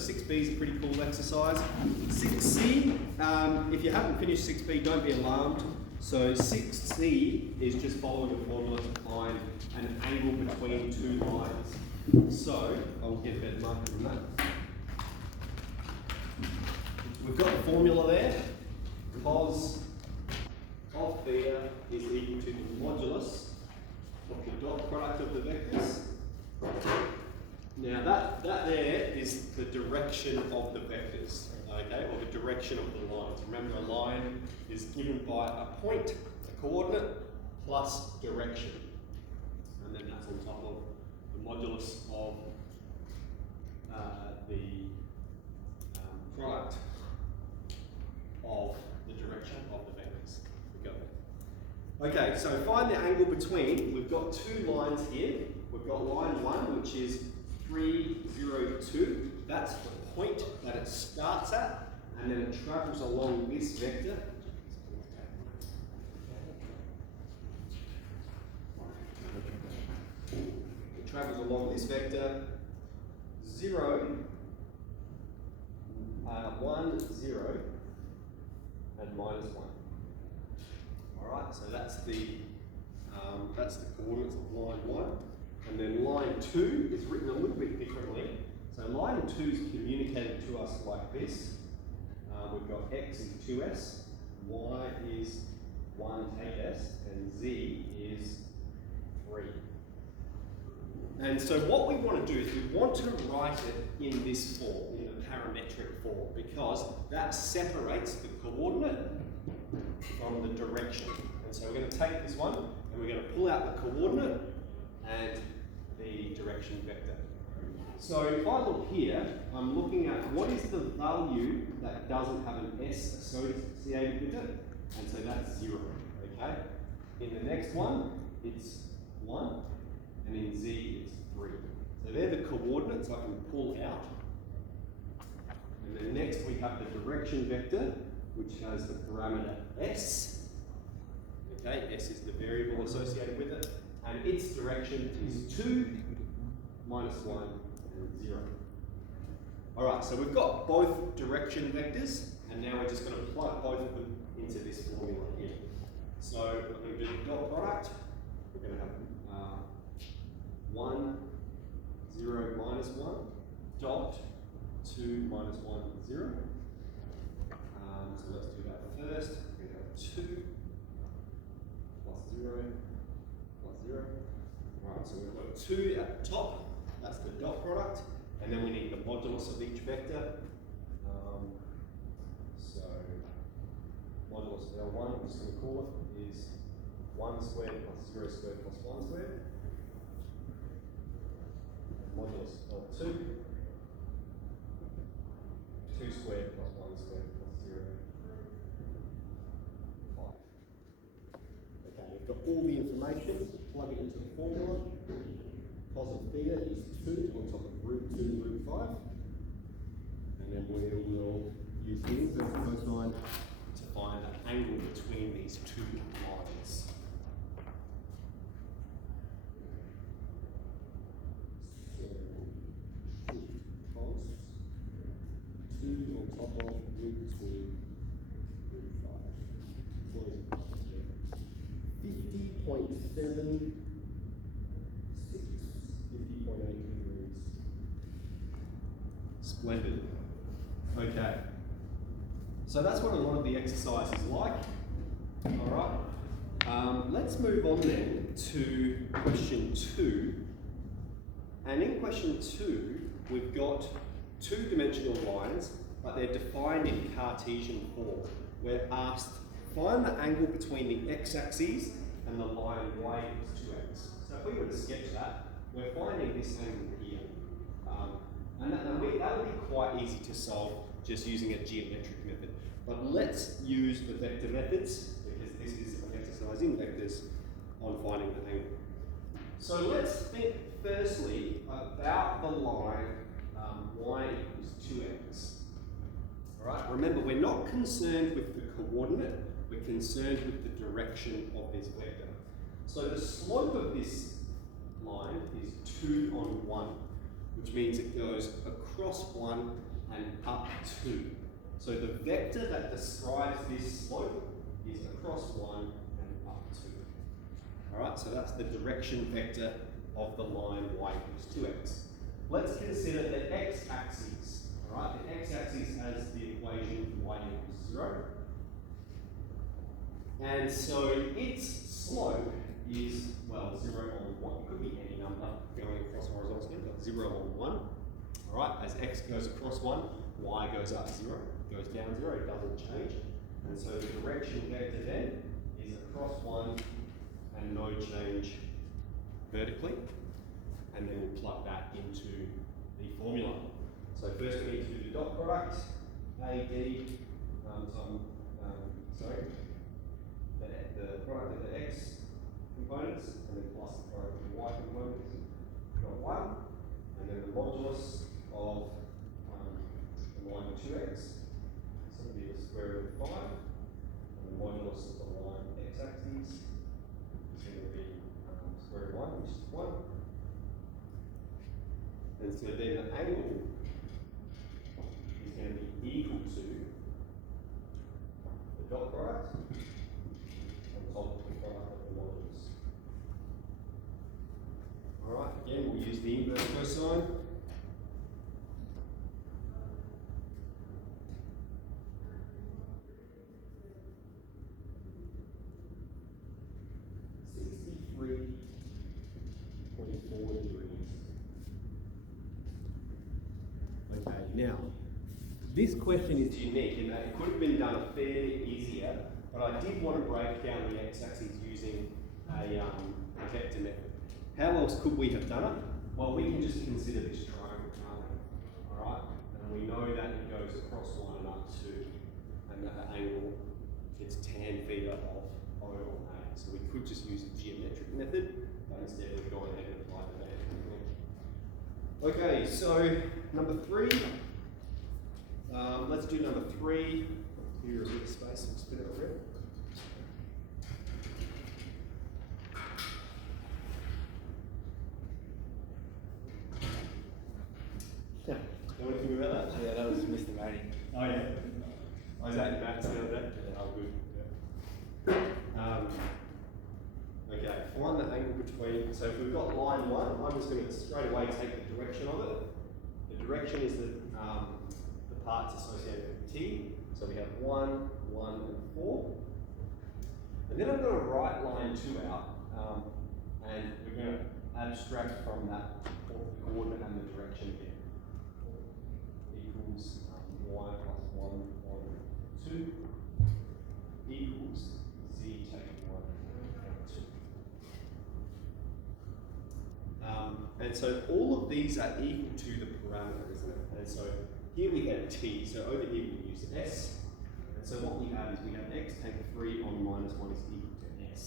6b is a pretty cool exercise. 6c, if you haven't finished 6b, don't be alarmed. So 6c is just following a formula to find an angle between two lines. So I'll get a better marker than that. We've got the formula there. Cos of theta is equal to the modulus of the dot product of the vectors. Now that there is the direction of the vectors, okay, or the direction of the lines. Remember, a line is given by a point, a coordinate, plus direction. And then that's on top of the modulus of the product of the direction of the vectors. We got it. Okay, so find the angle between, we've got two lines here. We've got line 1, which is 302. That's the point that it starts at, and then it travels along this vector. It travels along this vector 0, 1, 0, and minus 1. Alright, so that's the coordinates of line 1. And then line 2 is written a little bit differently. So line 2 is communicated to us like this. We've got x is 2s, y is 1 take s, and z is 3. And so what we want to do is we want to write it in this form, in a parametric form, because that separates the coordinate from the direction. And so we're going to take this one and we're going to pull out the coordinate and the direction vector. So if I look here, I'm looking at what is the value that doesn't have an s associated with it, and so that's 0, okay? In the next one, it's 1, and in z, it's 3. So they're the coordinates I can pull out. And then next we have the direction vector, which has the parameter s. Okay, s is the variable associated with it, and its direction is 2, minus 1, and 0. Alright, so we've got both direction vectors, and now we're just going to plug both of them into this formula here. So I'm going to do the dot product. We're going to have 1, 0, minus 1, dot 2, minus 1, 0. So let's do that first. We're going to have 2 plus 0 plus 0. Alright, so we've got 2 at the top. That's the dot product. And then we need the modulus of each vector. So modulus of L1, we're just going to call it, is 1 squared plus 0 squared plus 1 squared. Modulus L2, 2 squared plus 1 squared plus 0, 5. Okay, we've got all the information, plug it into the formula. Cos of theta is 2 on top of root 2 root 5. And then we will use the inverse cosine to find the angle between these two lines. So, cos 2 on top of root 2 root 5. What is it? 50.7. 50.8 degrees. Splendid. Okay. So that's what a lot of the exercise is like. Alright. Let's move on then to question 2. And in question 2, we've got two-dimensional lines, but they're defined in Cartesian form. We're asked, find the angle between the x-axis and the line y equals 2x. So if we were to sketch that, we're finding this angle here. And that would be quite easy to solve just using a geometric method. But let's use the vector methods, because this is an exercise in vectors on finding the angle. So let's think firstly about the line y equals 2x. Alright, remember we're not concerned with the coordinate, we're concerned with the direction of this vector. So the slope of this line is 2 on 1, which means it goes across 1 and up 2. So the vector that describes this slope is across 1 and up 2. Alright, so that's the direction vector of the line y equals 2x. Let's consider the x-axis. Alright, the x-axis has the equation y equals 0. And so its slope is, well, 0 on 1. It could be any number going across horizontally, but 0 on 1. Alright, as x goes across 1, y goes up 0, goes down 0, it doesn't change. And so the direction vector then is across 1 and no change vertically. And then we'll plug that into the formula. So first we need to do the dot product, AD, the product of the x components, and then plus the product of the y components, dot 1, and then the modulus of the line 2x, so it'll be the square root of 5, and the modulus of the line x-axis is going to be square root of 1, which is 1. And so then the angle is going to be equal to the dot product on top of the product of the modulus. Alright, again we'll use the inverse cosine. Now, this question is unique in that it could have been done a fair bit easier, but I did want to break down the x-axis using a vector method. How else could we have done it? Well, we can just consider this triangle, can't we? Alright? And we know that it goes across 1 and up 2, and that angle is tan theta of O on A. So we could just use the geometric method, but instead we've gone ahead and applied the vector. Okay, so number 3. Let's do number 3. Here is a bit of space, we'll spin it around. Yeah. Know anything about that? Yeah, that was Mr. Manning. Oh yeah. Oh, is that your maths now? Yeah. Oh, good. Yeah. Okay, find the angle between, so if we've got line 1, I'm just going to straight away take the direction of it. The direction is the parts associated with t. So we have 1, 1, and 4. And then I'm going to write line 2 out, and we're going to abstract from that coordinate and the direction here. Equals y plus 1 on 2 equals z take 1 and 2. And so all of these are equal to the parameter, isn't it? And so here we have t, so over here we use s. And so what we have is we have x take 3 on minus 1 is equal to s.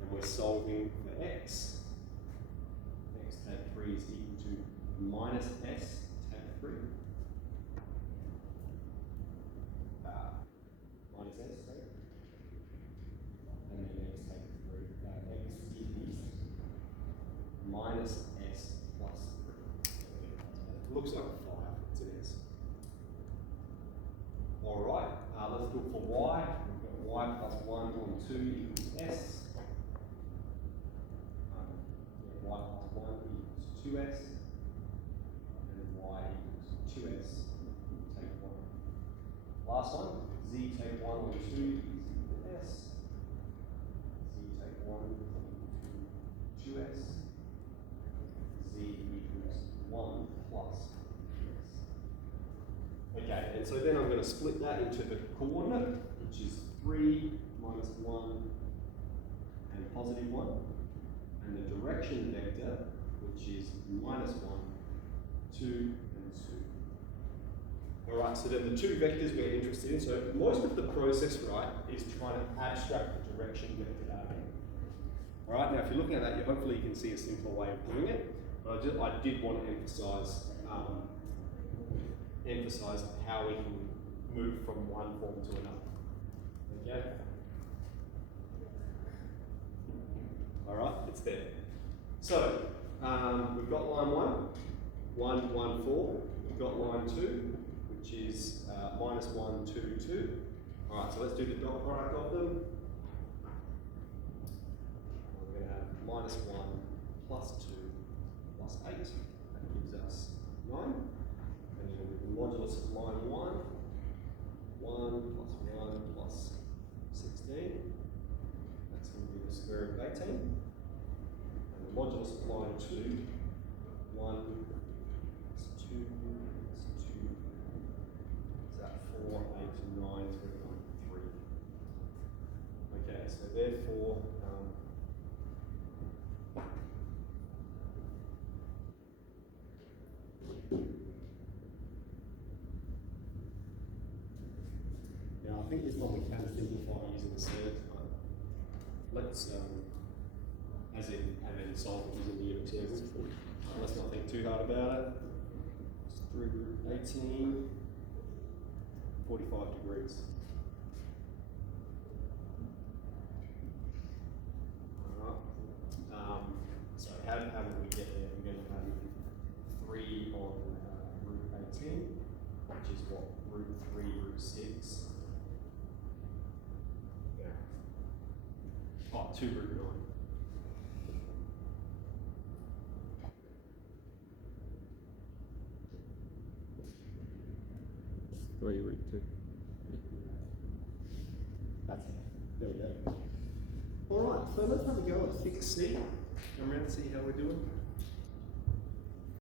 And we're solving for x. X take 3 is equal to minus s take 3. Minus s, sorry. And then x take 3. X is minus s plus 3. Looks like a 5, it's an s. Alright, let's look for y. We've got y plus 1 on 2 equals s. Y plus 1 equals 2s. And then y equals 2s. Take 1. Last one, z take 1 on 2 is equal to s. Z take 1 equals 2s. Z equals 1 plus 2s. Okay, and so then I'm going to split that into the coordinate, which is 3 minus 1 and positive 1. And the direction vector, which is minus 1, 2, and 2. Alright, so then the two vectors we're interested in. So most of the process, right, is trying to abstract the direction vector out of it. Alright, now if you're looking at that, hopefully you can see a simpler way of doing it. But I did want to emphasize how we can move from one form to another. Okay? Alright, it's there. So, we've got line 1, 1, 4. We've got line 2, which is minus 1, 2, 2. All right, so let's do the dot product of them. We're going to have minus 1 plus 2 plus 8. That gives us 9. And then with the modulus of line 1, 1 plus 1 plus 16. That's going to be the square root of 18. And the modulus of line 2, 1 plus 2 plus 2. Is that 4, 8, 9, 3, 9, 3. Okay, so therefore, now I think this one we can simplify using the surds, but let's, as in, and then solve it using the unit tables. Let's not think too hard about it. It's 3 root 18, 45 degrees. Alright. So how would we get there? We're going to have 3 on root 18, which is what? Root 3 root 6. Yeah. Oh, 2 root 9. 3 root 2. That's it. There we go. Alright, so let's have a go at fix C. Come around and see how we're doing.